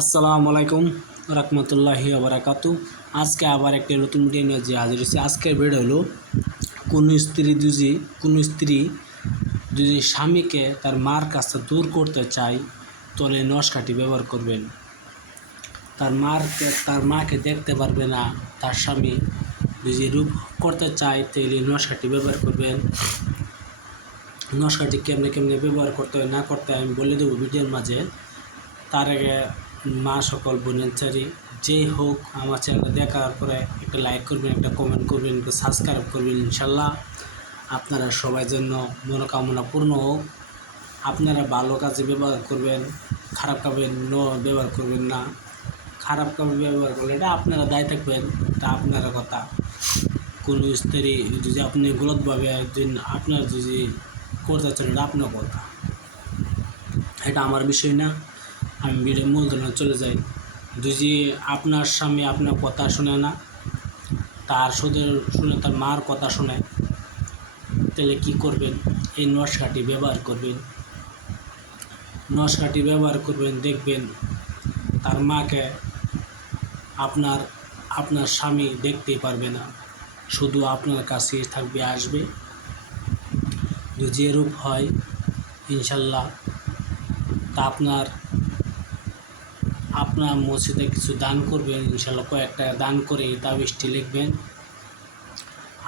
আসসালামু আলাইকুম রহমতুল্লাহি বারাকাতু। আজকে আবার একটি নতুন ভিডিও নিয়ে যে হাজির হয়েছি। আজকের ভিডিও হলো, কোন স্ত্রী যদি, কোন স্ত্রী যদি স্বামীকে তার মার কাছে দূর করতে চায়, তাহলে নস্কাটি ব্যবহার করবেন। তার মারকে, তার মাকে দেখতে পারবে না, তার স্বামী যদি রূপ করতে চায়, তাহলে নস্কাটি ব্যবহার করবেন। নস্কাটি কেমনে কেমনে ব্যবহার করতে হয়, না করতে হয়, আমি বলে দেবো ভিডিওর মাঝে। তার আগে মা সকল বোনের চারি যেই হোক আমার চ্যানেলটা দেখার পরে একটা লাইক করবেন, একটা কমেন্ট করবেন, একটা সাবস্ক্রাইব করবেন ইনশাল্লাহ। আপনারা সবাই জন্য মনোকামনা পূর্ণ হোক। আপনারা ভালো কাজে ব্যবহার করবেন, খারাপ কাজে ন ব্যবহার করবেন না। খারাপ কাজে ব্যবহার করলে এটা আপনারা দায় থাকবেন, এটা আপনারা কথা। কোনো স্ত্রী যদি আপনি গলতভাবে একদিন আপনার যদি করতে চান, এটা আপনার কথা। এটা আমার বিষয় না। আমি ভিডিও মূলধনে চলে যাই। যদি আপনার স্বামী আপনার কথা শুনে না, তার শুধু শুনে তার মার কথা শুনে, তাহলে কী করবেন? এই নস্কাটি ব্যবহার করবেন। নস্কাটি ব্যবহার করবেন, দেখবেন তার মাকে আপনার আপনার স্বামী দেখতেই পারবে না। শুধু আপনার কাছে থাকবে, আসবে। যদি এরূপ হয়, ইনশাল্লাহ তা আপনার আপনার মসজিদে কিছু দান করবেন ইনশাল্লাহ কয়েক টাকা দান করে তাবিজটি লিখবেন।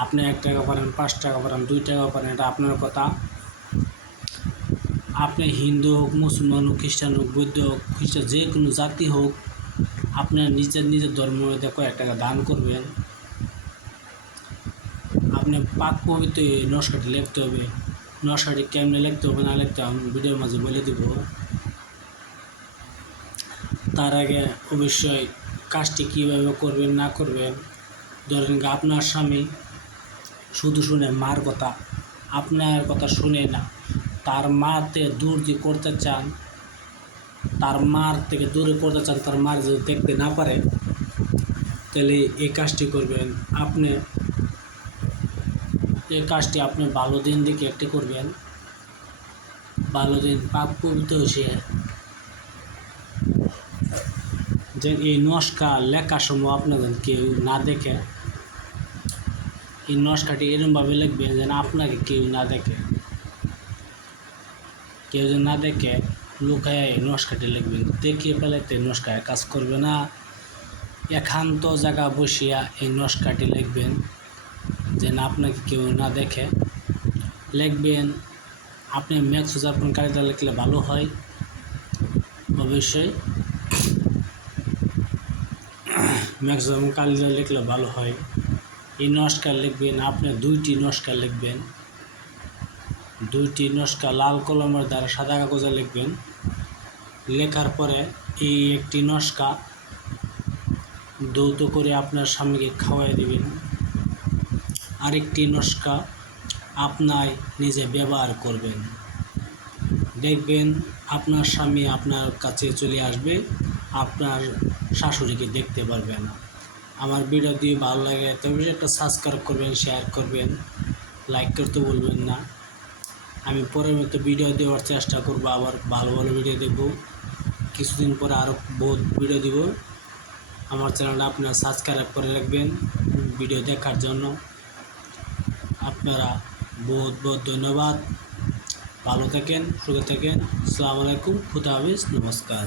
আপনি এক টাকা পারেন, পাঁচ টাকা পারেন, দুই টাকা পারেন, এটা আপনার কথা। আপনি হিন্দু হোক, মুসলমান হোক, খ্রিস্টান হোক, বৌদ্ধ হোক, খ্রিস্টান যে কোনো জাতি হোক, আপনার নিজের নিজের ধর্ম কয়েক টাকা দান করবেন। আপনি পাক পবিত্র নস্কাটি লিখতে হবে। নস্কাটি কেমনে লিখতে হবে না লিখতে হবে ভিডিওর মাঝে বলে দেবো। তার আগে অবশ্যই কাজটি কীভাবে করবেন, না করবেন, ধরেন আপনার স্বামী শুধু শুনে মার কথা, আপনার কথা শুনে না, তার মাতে দূর যে করতে চান, তার মার থেকে দূরে করতে চান, তার মার যদি দেখতে না পারে, তাহলে এই কাজটি করবেন। আপনি এই কাজটি আপনি ভালো দিন দেখে একটি করবেন। ভালো দিন পাপ পবিত্র হয়েছে। যে এই নস্কা লেখার সময় আপনাদের কেউ না দেখে এই নস্কাটি এরমভাবে লিখবেন যেন আপনাকে কেউ না দেখে। কেউ যেন না দেখে লুকায় এই নস্কাটি লিখবেন। দেখিয়ে ফেলাতে নস্কায় কাজ করবে না। একান্ত জায়গা বসিয়া এই নস্কাটি লিখবেন যেন আপনাকে কেউ না দেখে। লিখবেন, আপনি ম্যাক্স উদযাপন কারিতা লিখলে ভালো হয়? অবশ্যই। ম্যাক্সিমাম কালিদা লিখলে ভালো হয়। এই নস্কার লিখবেন, আপনি দুইটি নস্কার লিখবেন। দুইটি নস্কা লাল কলমের দ্বারা সাদা কাগজে লিখবেন। লেখার পরে এই একটি নস্কা দৌত করে আপনার স্বামীকে খাওয়াই দেবেন। আরেকটি নস্কা আপনার নিজে ব্যবহার করবেন। দেখবেন আপনার স্বামী আপনার কাছে চলে আসবে, আপনার শাশুড়িকে দেখতে পারবে না। আমার ভিডিও দিয়ে ভালো লাগে, তবে একটা সাবস্ক্রাইব করবেন শেয়ার করবেন লাইক করতে বলবেন না। আমি পরের মতো ভিডিও দেওয়ার চেষ্টা করব, আবার ভালো ভালো ভিডিও দেব কিছুদিন পরে আরও বহুত ভিডিও দেব। আমার চ্যানেলটা আপনারা সাবস্ক্রাইব করে রাখবেন ভিডিও দেখার জন্য। আপনারা বহুত বহুত ধন্যবাদ। ভালো থাকেন সুখে থাকেন। আসসালামু আলাইকুম, খুদা নমস্কার।